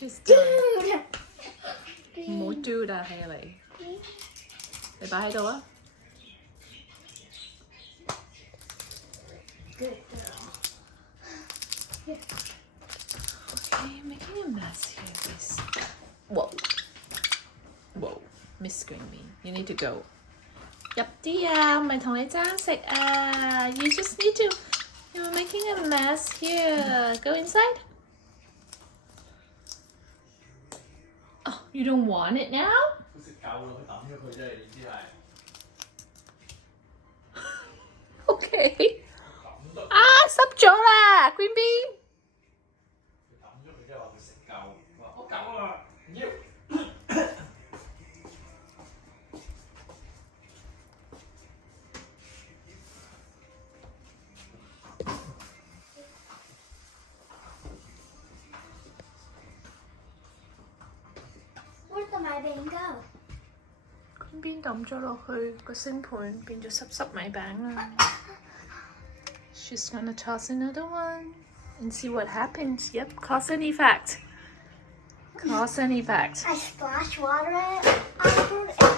she's doing 唔好 do 啦，係你擺喺度啊。Good girl. Okay, making a mess here. This. Whoa. Whoa. Miss Green Bean, you need to go. 入啲啊，唔係同你爭食啊。You just need to. You're making a mess here. Go inside. Oh, you don't want it now? 佢食夠啦，佢抌咗佢啫，你知係。Okay. 啊，濕咗啦 ，Green Bean。佢抌咗佢即係話佢食夠，佢話我夠啦，唔要。Where'd the my bean go? Green Bean 抌咗落去個星盤，變咗濕米餅啦。She's gonna toss another one and see what happens. Yep, cause and effect. Cause and effect. I splash water in it. I put it